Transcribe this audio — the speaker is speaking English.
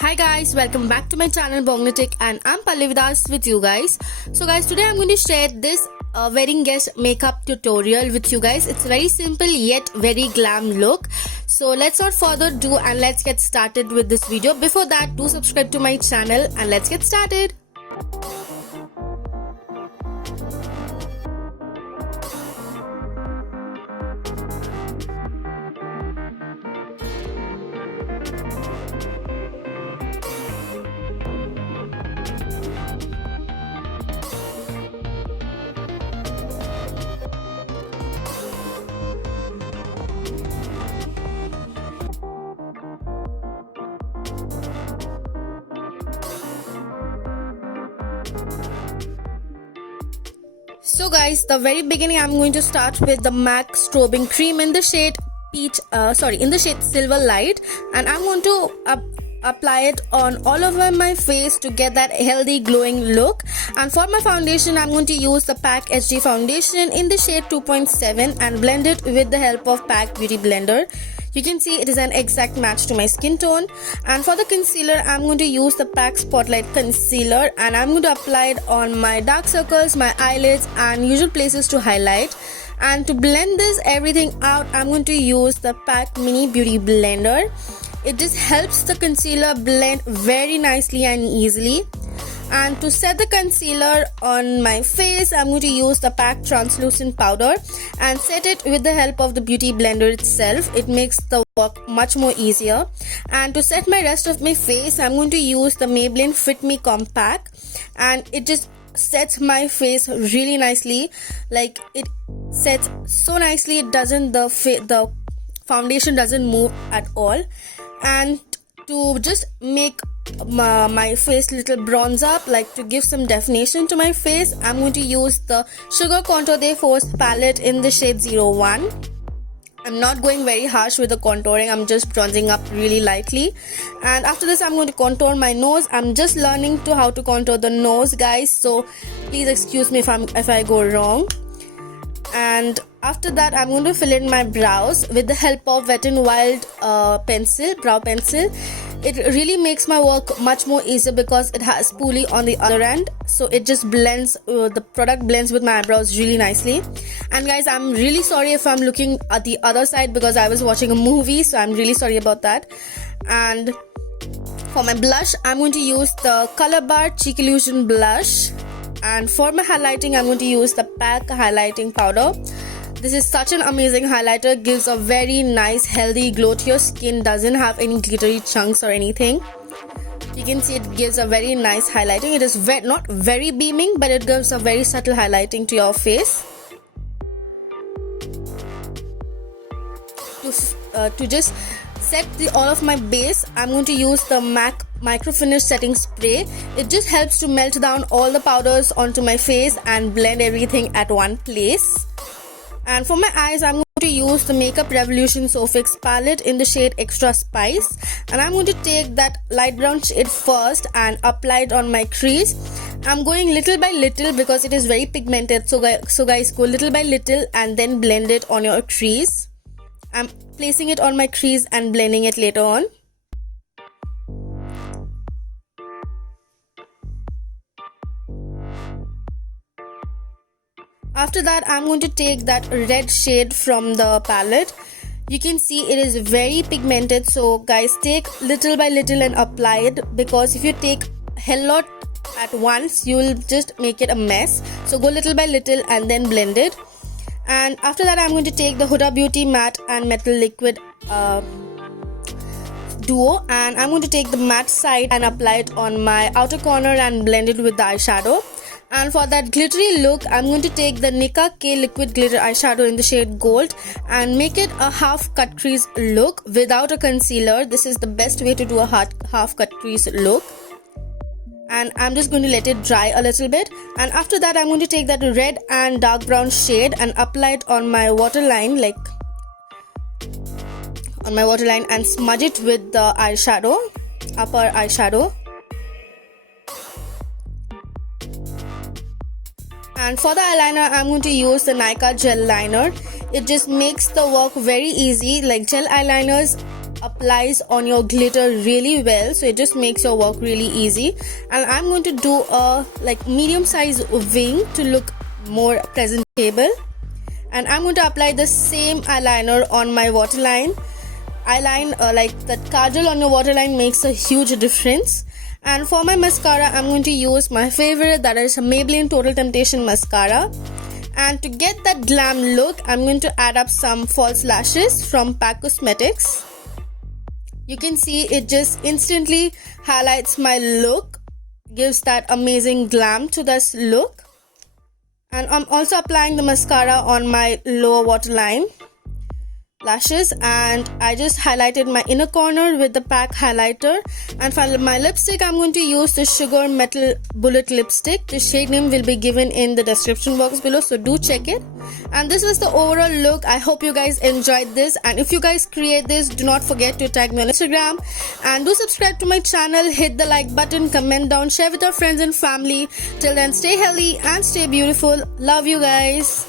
Hi guys, welcome back to my channel Bongnetic and I'm Pallavidas with you guys. So guys, today I'm going to share this wedding guest makeup tutorial with you guys. It's very simple yet very glam look. So let's not further ado and let's get started with this video. Before that, do subscribe to my channel and let's get started. So guys, the very beginning I'm going to start with the MAC strobing cream in the shade silver light, and I'm going to apply it on all over my face to get that healthy glowing look. And for my foundation, I'm going to use the PAC HD foundation in the shade 2.7 and blend it with the help of PAC Beauty Blender. You can see it is an exact match to my skin tone. And for the concealer, I'm going to use the PAC Spotlight Concealer and I'm going to apply it on my dark circles, my eyelids and usual places to highlight. And to blend this everything out, I'm going to use the PAC Mini Beauty Blender. It just helps the concealer blend very nicely and easily. And to set the concealer on my face, I'm going to use the PAC translucent powder and set it with the help of the beauty blender itself. It makes the work much more easier. And to set my rest of my face, I'm going to use the Maybelline Fit Me Compact, and it just sets my face really nicely. Like, it sets so nicely, it doesn't the foundation doesn't move at all. And to just make my face little bronze up, like to give some definition to my face, I'm going to use the Sugar Contour de Force palette in the shade 01. I'm not going very harsh with the contouring, I'm just bronzing up really lightly. And after this, I'm going to contour my nose. I'm just learning how to contour the nose, guys, so please excuse me if I go wrong. And after that, I'm going to fill in my brows with the help of Wet n Wild brow pencil. It really makes my work much more easier because it has spoolie on the other end, so it just blends, the product blends with my eyebrows really nicely. And guys, I'm really sorry if I'm looking at the other side because I was watching a movie, so I'm really sorry about that. And for my blush, I'm going to use the Colobar cheeckillusion blush. And for my highlighting, I'm going to use the PAC highlighting powder. This is such an amazing highlighter, gives a very nice healthy glow to your skin, doesn't have any glittery chunks or anything. You can see it gives a very nice highlighting. It is not very beaming, but it gives a very subtle highlighting to your face. To just set all of my base, I'm going to use the MAC Micro Finish Setting Spray. It just helps to melt down all the powders onto my face and blend everything at one place. And for my eyes, I'm going to use the Makeup Revolution sophx palette in the shade Extra Spice. And I'm going to take that light brown shade first and apply it on my crease. I'm going little by little because it is very pigmented. So guys, go little by little and then blend it on your crease. I'm placing it on my crease and blending it later on. After that, I'm going to take that red shade from the palette. You can see it is very pigmented, so guys, take little by little and apply it, because if you take a hell lot at once, you will just make it a mess. So go little by little and then blend it. And after that, I'm going to take the Huda Beauty Matte and Metal Liquid duo, and I'm going to take the matte side and apply it on my outer corner and blend it with the eyeshadow. And for that glittery look, I'm going to take the Nicka K Liquid Glitter Eyeshadow in the shade Gold and make it a half cut crease look without a concealer. This is the best way to do a half cut crease look. And I'm just going to let it dry a little bit. And after that, I'm going to take that red and dark brown shade and apply it on my waterline, and smudge it with the eyeshadow, upper eyeshadow. And for the eyeliner, I'm going to use the Nykaa gel liner. It just makes the work very easy. Like, gel eyeliners applies on your glitter really well, so it just makes your work really easy. And I'm going to do a like medium size wing to look more presentable. And I'm going to apply the same eyeliner on my waterline. Like that kajal on your waterline makes a huge difference. And for my mascara, I'm going to use my favorite, that is Maybelline Total Temptation mascara. And to get that glam look, I'm going to add up some false lashes from PAC Cosmetics. You can see it just instantly highlights my look, gives that amazing glam to this look. And I'm also applying the mascara on my lower waterline lashes, and I just highlighted my inner corner with the PAC highlighter. And for my lipstick, I'm going to use the Sugar Metal Bullet lipstick. The shade name will be given in the description box below, so do check it. And this was the overall look. I hope you guys enjoyed this, and if you guys create this, do not forget to tag me on Instagram, and do subscribe to my channel, hit the like button, comment down, share with your friends and family. Till then, stay healthy and stay beautiful. Love you guys.